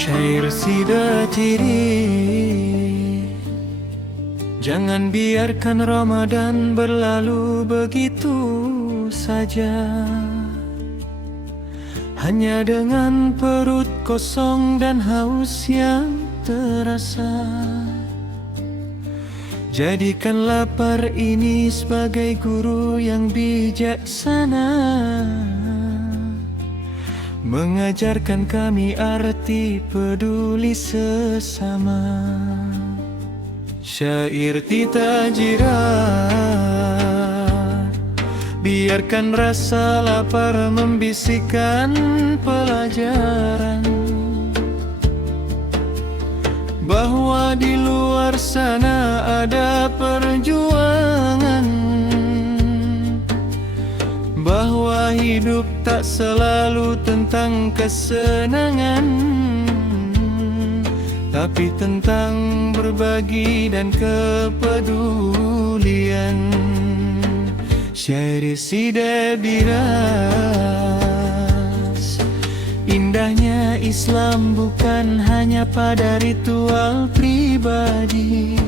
Syair sida ciri, jangan biarkan Ramadan berlalu begitu saja, hanya dengan perut kosong dan haus yang terasa. Jadikan lapar ini sebagai guru yang bijaksana, mengajarkan kami arti peduli sesama. Syair tita jirat, biarkan rasa lapar membisikkan pelajaran, bahwa di luar sana ada perjuangan, bahwa hidup tak selalu tentang kesenangan, tapi tentang berbagi dan kepedulian. Syair sida biras, indahnya Islam bukan hanya pada ritual pribadi,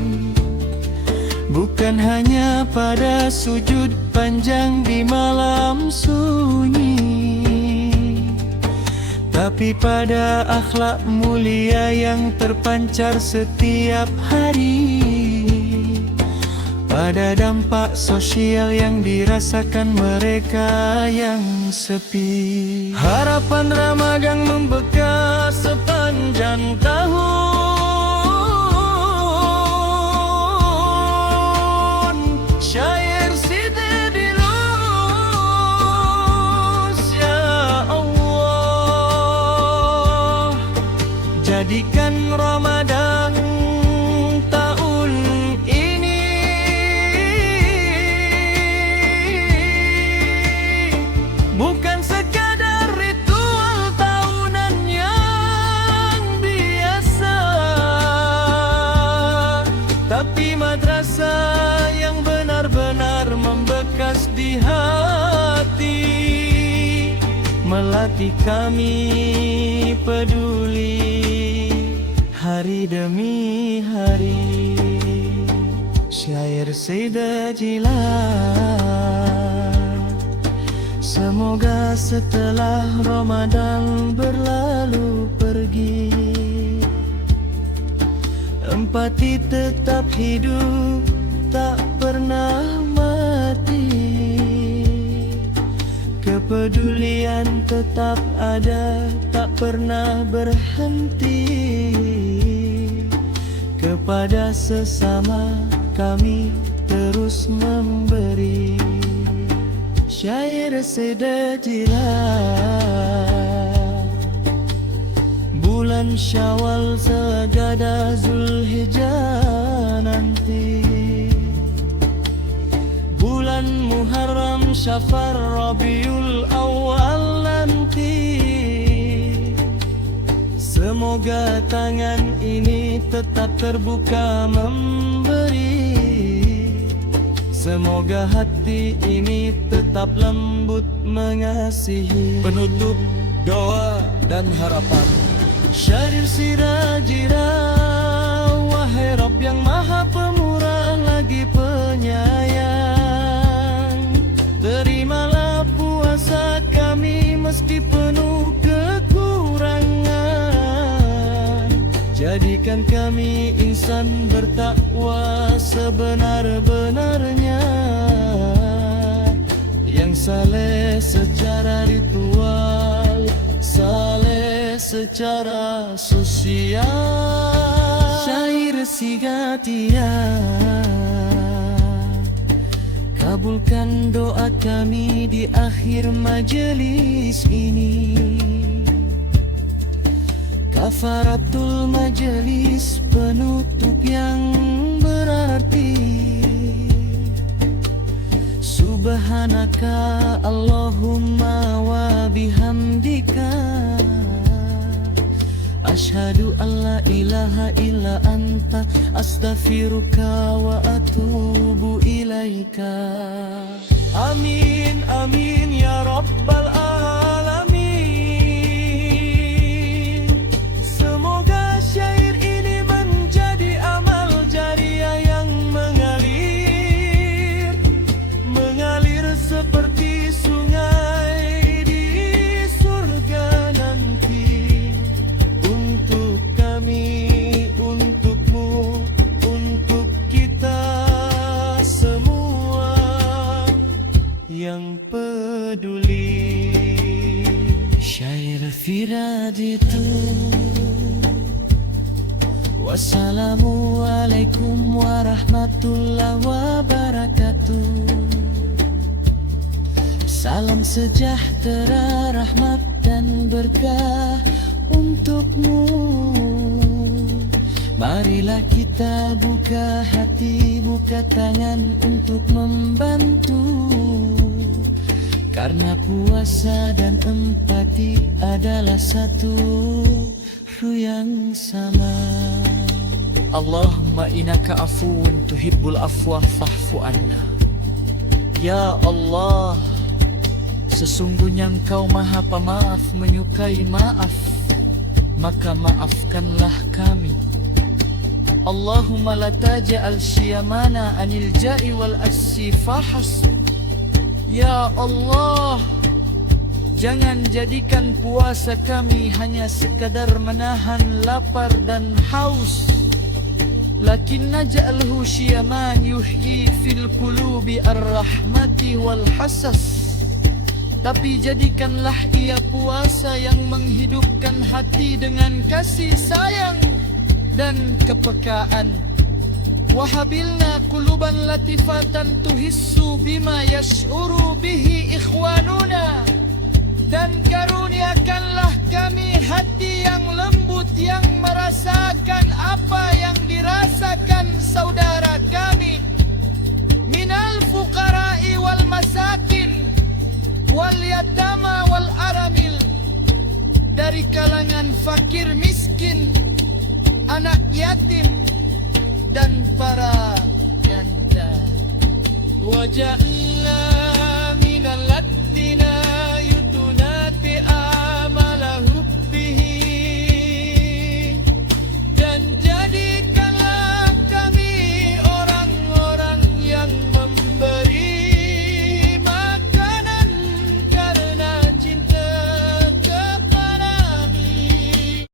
bukan hanya pada sujud panjang di malam sunyi, tapi pada akhlak mulia yang terpancar setiap hari, pada dampak sosial yang dirasakan mereka yang sepi. Harapan Ramadan membekas sepanjang tahun. Syair sida dilus, ya Allah, jadikan Ramadan tahun ini bukan sekadar ritual tahunan yang biasa, tapi madrasah yang benar-benar membekas di hati, melatih kami peduli hari demi hari. Syair sida jilat, semoga setelah Ramadan berlalu pergi, empati tetap hidup, tak pernah mati, kepedulian tetap ada, tak pernah berhenti, kepada sesama kami terus memberi. Syair sida jilat, bulan Syawal segada Zulhijjah nanti, bulan Muharram Syafar Rabiul Awal nanti, semoga tangan ini tetap terbuka memberi, semoga hati ini tetap lembut mengasihi. Penutup doa dan harapan. Syair sida jirat, wahai Rabb yang maha pemurah lagi penyayang, terimalah puasa kami meski penuh kekurangan, jadikan kami insan bertakwa sebenar-benarnya, yang saleh secara ritual, saleh secara sosial. Syair sigatiat, kabulkan doa kami di akhir majelis ini, kafaratul majelis penutup yang berarti, subhanaka Allahumma wa bihamdika, asyhadu an la ilaha illa anta, astaghfiruka wa atubu ilaika. Amin, amin ya rabbal alamin. Semoga Wassalamualaikum warahmatullahi wabarakatuh. Salam sejahtera, rahmat dan berkah untukmu. Marilah kita buka hati, buka tangan untuk membantu. Karena puasa dan empati adalah satu yang sama. Allahumma innaka afuwun tuhibbul afwa fa'fu anna. Ya Allah, sesungguhnya Engkau Maha Pemaaf, menyukai maaf, maka maafkanlah kami. Allahumma la taj'al syiyamana anil ja'i wal assi fahas. Ya Allah, jangan jadikan puasa kami hanya sekadar menahan lapar dan haus, lakin naj'alhu syiyaman yuhyi fil qulubi ar-rahmati wal hasas. Tapi jadikanlah ia puasa yang menghidupkan hati dengan kasih sayang dan kepekaan. Wahabilna quluban latifatan tuhissu bima yash'uru bihi ikhwanuna. Dan karuniakanlah kami hati yang lembut yang merasakan apa yang dirasakan saudara kami. Minal fuqara'i wal masakin wal yatama wal aramil, dari kalangan fakir miskin, anak yatim dan para janda. Waja'alna minal